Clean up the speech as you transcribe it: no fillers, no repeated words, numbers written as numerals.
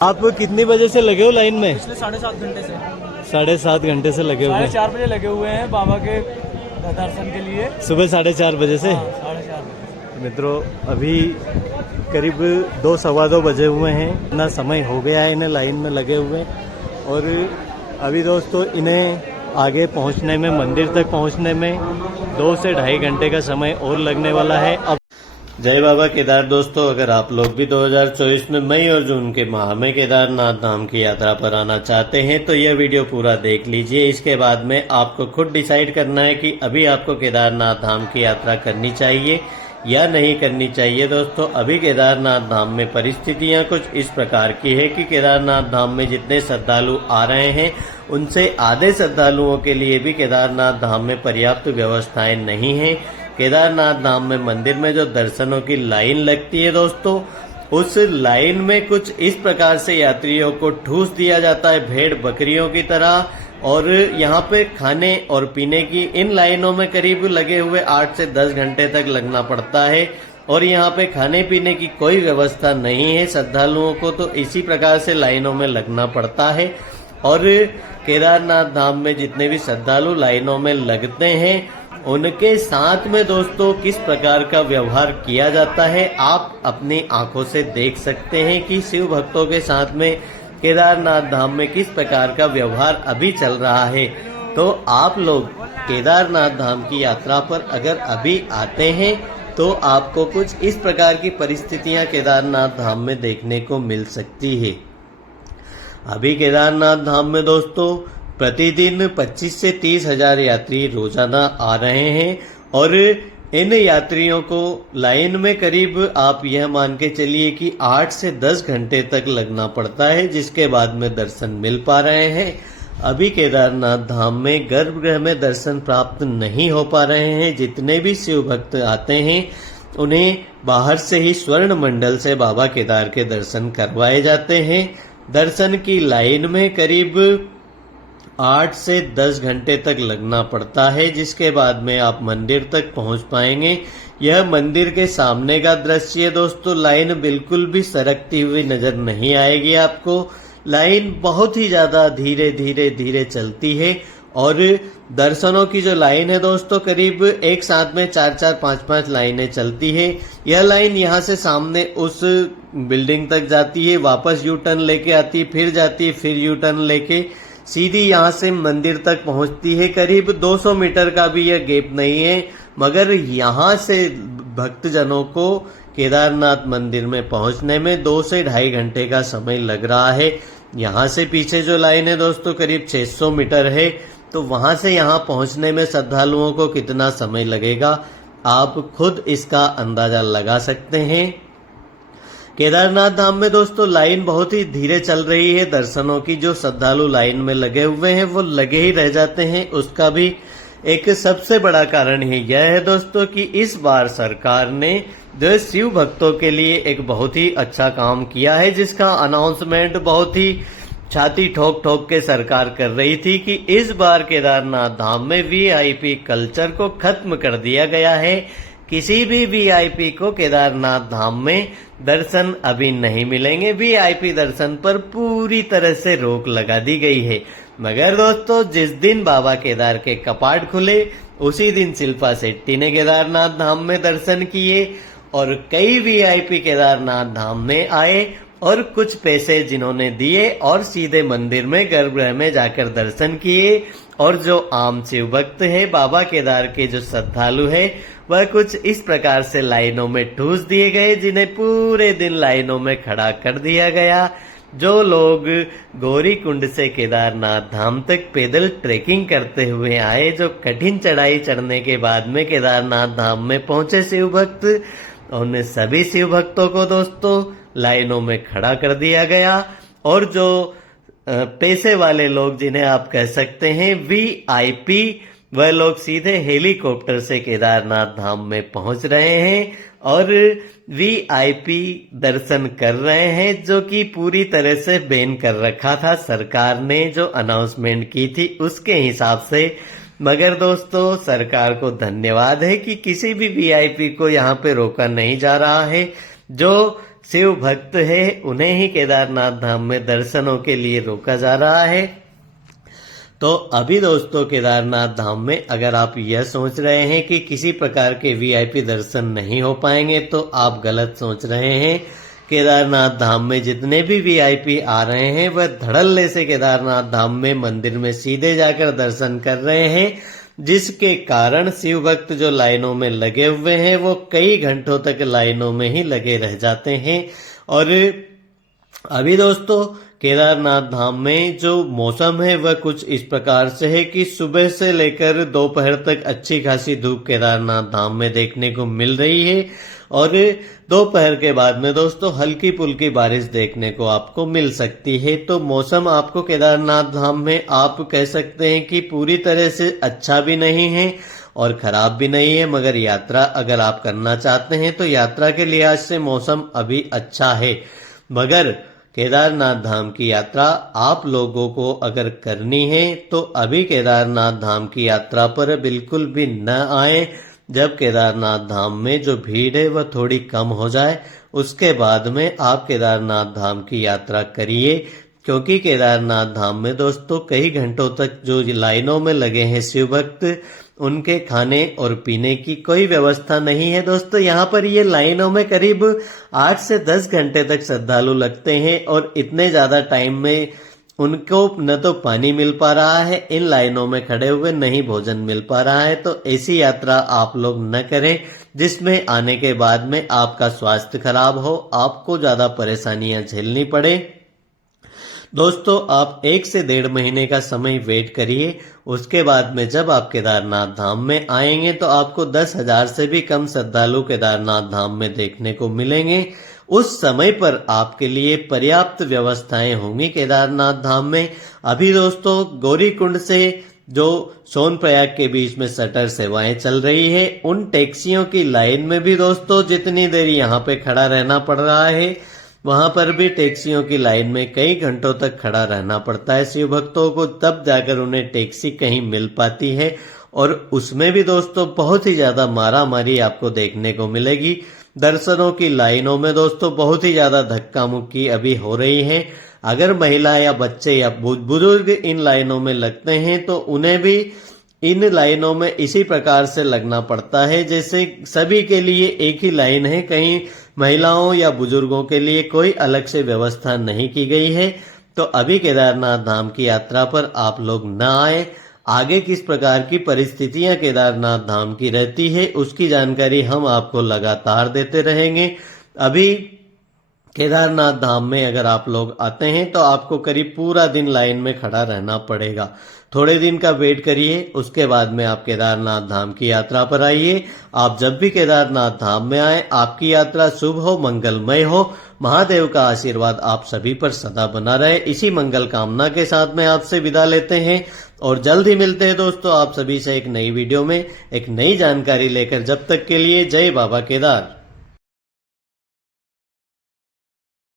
आप कितनी बजे से लगे हो लाइन में? पिछले 7.5 घंटे से। 7.5 घंटे से लगे हुए? 4:30 बजे लगे हुए हैं बाबा के दर्शन के लिए। सुबह 4:30 बजे से? 4:30 बजे। मित्रों अभी करीब 2 सवा 2 बजे हुए हैं। इतना समय हो गया है इन्हें लाइन में लगे हुए, और अभी दोस्तों इन्हें आगे पहुंचने में, मंदिर तक पहुंचने में 2 से 2.5 घंटे का समय और लगने वाला है। अब जय बाबा केदार दोस्तों, अगर आप लोग भी 2024 में मई और जून के माह में केदारनाथ धाम की यात्रा पर आना चाहते हैं तो यह वीडियो पूरा देख लीजिए। इसके बाद में आपको खुद डिसाइड करना है कि अभी आपको केदारनाथ धाम की यात्रा करनी चाहिए या नहीं करनी चाहिए। दोस्तों अभी केदारनाथ धाम में परिस्थितियां कुछ इस प्रकार की है कि केदारनाथ धाम में जितने श्रद्धालु आ रहे हैं उनसे आधे श्रद्धालुओं के लिए भी केदारनाथ धाम में पर्याप्त व्यवस्थाएं नहीं है। केदारनाथ धाम में मंदिर में जो दर्शनों की लाइन लगती है दोस्तों, उस लाइन में कुछ इस प्रकार से यात्रियों को ठूस दिया जाता है भेड़ बकरियों की तरह, और यहाँ पे खाने और पीने की इन लाइनों में करीब लगे हुए 8 से 10 घंटे तक लगना पड़ता है, और यहाँ पे खाने पीने की कोई व्यवस्था नहीं है। श्रद्धालुओं को तो इसी प्रकार से लाइनों में लगना पड़ता है। और केदारनाथ धाम में जितने भी श्रद्धालु लाइनों में लगते हैं उनके साथ में दोस्तों किस प्रकार का व्यवहार किया जाता है आप अपनी आंखों से देख सकते हैं कि शिव भक्तों के साथ में केदारनाथ धाम में किस प्रकार का व्यवहार अभी चल रहा है। तो आप लोग केदारनाथ धाम की यात्रा पर अगर अभी आते हैं तो आपको कुछ इस प्रकार की परिस्थितियां केदारनाथ धाम में देखने को मिल सकती है। अभी केदारनाथ धाम में दोस्तों प्रतिदिन 25 से 30 हजार यात्री रोजाना आ रहे हैं, और इन यात्रियों को लाइन में करीब आप यह मान के चलिए कि 8 से 10 घंटे तक लगना पड़ता है, जिसके बाद में दर्शन मिल पा रहे हैं। अभी केदारनाथ धाम में गर्भगृह में दर्शन प्राप्त नहीं हो पा रहे हैं। जितने भी शिव भक्त आते हैं उन्हें बाहर से ही स्वर्ण मंडल से बाबा केदार के दर्शन करवाए जाते हैं। दर्शन की लाइन में करीब 8 से 10 घंटे तक लगना पड़ता है, जिसके बाद में आप मंदिर तक पहुंच पाएंगे। यह मंदिर के सामने का दृश्य है दोस्तों। लाइन बिल्कुल भी सरकती हुई नजर नहीं आएगी आपको। लाइन बहुत ही ज्यादा धीरे धीरे धीरे चलती है, और दर्शनों की जो लाइन है दोस्तों करीब एक साथ में 4-4, 5-5 लाइनें चलती है। यह लाइन यहाँ से सामने उस बिल्डिंग तक जाती है, वापस यू टर्न लेके आती है, फिर जाती है, फिर यू टर्न लेके सीधी यहाँ से मंदिर तक पहुंचती है। करीब 200 मीटर का भी यह गैप नहीं है, मगर यहाँ से भक्तजनों को केदारनाथ मंदिर में पहुंचने में 2 से 2.5 घंटे का समय लग रहा है। यहाँ से पीछे जो लाइन है दोस्तों करीब 600 मीटर है, तो वहां से यहाँ पहुंचने में श्रद्धालुओं को कितना समय लगेगा आप खुद इसका अंदाजा लगा सकते हैं। केदारनाथ धाम में दोस्तों लाइन बहुत ही धीरे चल रही है। दर्शनों की जो श्रद्धालु लाइन में लगे हुए हैं वो लगे ही रह जाते हैं। उसका भी एक सबसे बड़ा कारण ही यह है दोस्तों कि इस बार सरकार ने जो शिव भक्तों के लिए एक बहुत ही अच्छा काम किया है, जिसका अनाउंसमेंट बहुत ही छाती ठोक ठोक के सरकार कर रही थी कि इस बार केदारनाथ धाम में वीआईपी कल्चर को खत्म कर दिया गया है। किसी भी वीआईपी को केदारनाथ धाम में दर्शन अभी नहीं मिलेंगे। वीआईपी दर्शन पर पूरी तरह से रोक लगा दी गई है। मगर दोस्तों जिस दिन बाबा केदार के कपाट खुले उसी दिन शिल्पा शेट्टी ने केदारनाथ धाम में दर्शन किए, और कई वीआईपी केदारनाथ धाम में आए और कुछ पैसे जिन्होंने दिए और सीधे मंदिर में गर्भगृह में जाकर दर्शन किए। और जो आम शिव भक्त है, बाबा केदार के जो श्रद्धालु है, वह कुछ इस प्रकार से लाइनों में ठूस दिए गए, जिन्हें पूरे दिन लाइनों में खड़ा कर दिया गया। जो लोग गौरी कुंड से केदारनाथ धाम तक पैदल ट्रेकिंग करते हुए आए, जो कठिन चढ़ाई चढ़ने के बाद में केदारनाथ धाम में पहुंचे शिव भक्त, उन सभी शिव भक्तों को दोस्तों लाइनों में खड़ा कर दिया गया। और जो पैसे वाले लोग, जिन्हें आप कह सकते हैं वीआईपी, वह लोग सीधे हेलीकॉप्टर से केदारनाथ धाम में पहुंच रहे हैं और वीआईपी दर्शन कर रहे हैं, जो कि पूरी तरह से बैन कर रखा था सरकार ने जो अनाउंसमेंट की थी उसके हिसाब से। मगर दोस्तों सरकार को धन्यवाद है कि किसी भी वीआईपी को यहाँ पे रोका नहीं जा रहा है। जो शिव भक्त है उन्हें ही केदारनाथ धाम में दर्शनों के लिए रोका जा रहा है। तो अभी दोस्तों केदारनाथ धाम में अगर आप यह सोच रहे हैं कि किसी प्रकार के वीआईपी दर्शन नहीं हो पाएंगे तो आप गलत सोच रहे हैं। केदारनाथ धाम में जितने भी वीआईपी आ रहे हैं वह धड़ल्ले से केदारनाथ धाम में मंदिर में सीधे जाकर दर्शन कर रहे हैं, जिसके कारण शिव भक्त जो लाइनों में लगे हुए हैं वो कई घंटों तक लाइनों में ही लगे रह जाते हैं। और अभी दोस्तों केदारनाथ धाम में जो मौसम है वह कुछ इस प्रकार से है कि सुबह से लेकर दोपहर तक अच्छी खासी धूप केदारनाथ धाम में देखने को मिल रही है और दोपहर के बाद में दोस्तों हल्की फुल्की बारिश देखने को आपको मिल सकती है। तो मौसम आपको केदारनाथ धाम में आप कह सकते हैं कि पूरी तरह से अच्छा भी नहीं है और खराब भी नहीं है, मगर यात्रा अगर आप करना चाहते हैं तो यात्रा के लिहाज से मौसम अभी अच्छा है। मगर केदारनाथ धाम की यात्रा आप लोगों को अगर करनी है तो अभी केदारनाथ धाम की यात्रा पर बिल्कुल भी न आए। जब केदारनाथ धाम में जो भीड़ है वह थोड़ी कम हो जाए उसके बाद में आप केदारनाथ धाम की यात्रा करिए, क्योंकि केदारनाथ धाम में दोस्तों कई घंटों तक जो लाइनों में लगे हैं शिव भक्त, उनके खाने और पीने की कोई व्यवस्था नहीं है। दोस्तों यहाँ पर ये लाइनों में करीब 8 से 10 घंटे तक श्रद्धालु लगते हैं और इतने ज्यादा टाइम में उनको न तो पानी मिल पा रहा है, इन लाइनों में खड़े हुए नहीं भोजन मिल पा रहा है। तो ऐसी यात्रा आप लोग न करें जिसमें आने के बाद में आपका स्वास्थ्य खराब हो, आपको ज्यादा परेशानियां झेलनी पड़े। दोस्तों आप 1 से 1.5 महीने का समय वेट करिए, उसके बाद में जब आप केदारनाथ धाम में आएंगे तो आपको 10,000 से भी कम श्रद्धालु केदारनाथ धाम में देखने को मिलेंगे। उस समय पर आपके लिए पर्याप्त व्यवस्थाएं होंगी केदारनाथ धाम में। अभी दोस्तों गौरीकुंड से जो सोनप्रयाग के बीच में शटर सेवाएं चल रही है, उन टैक्सियों की लाइन में भी दोस्तों जितनी देर यहाँ पे खड़ा रहना पड़ रहा है वहां पर भी टैक्सियों की लाइन में कई घंटों तक खड़ा रहना पड़ता है शिव भक्तों को, तब जाकर उन्हें टैक्सी कहीं मिल पाती है। और उसमें भी दोस्तों बहुत ही ज्यादा मारामारी आपको देखने को मिलेगी। दर्शनों की लाइनों में दोस्तों बहुत ही ज्यादा धक्का मुक्की अभी हो रही है। अगर महिला या बच्चे या बुजुर्ग इन लाइनों में लगते हैं तो उन्हें भी इन लाइनों में इसी प्रकार से लगना पड़ता है जैसे सभी के लिए एक ही लाइन है, कहीं महिलाओं या बुजुर्गों के लिए कोई अलग से व्यवस्था नहीं की गई है। तो अभी केदारनाथ धाम की यात्रा पर आप लोग न आए। आगे किस प्रकार की परिस्थितियां केदारनाथ धाम की रहती है उसकी जानकारी हम आपको लगातार देते रहेंगे। अभी केदारनाथ धाम में अगर आप लोग आते हैं तो आपको करीब पूरा दिन लाइन में खड़ा रहना पड़ेगा। थोड़े दिन का वेट करिए, उसके बाद में आप केदारनाथ धाम की यात्रा पर आइए। आप जब भी केदारनाथ धाम में आए आपकी यात्रा शुभ हो, मंगलमय हो। महादेव का आशीर्वाद आप सभी पर सदा बना रहे, इसी मंगल कामना के साथ में आपसे विदा लेते हैं और जल्द ही मिलते हैं दोस्तों आप सभी से एक नई वीडियो में एक नई जानकारी लेकर। जब तक के लिए जय बाबा केदार।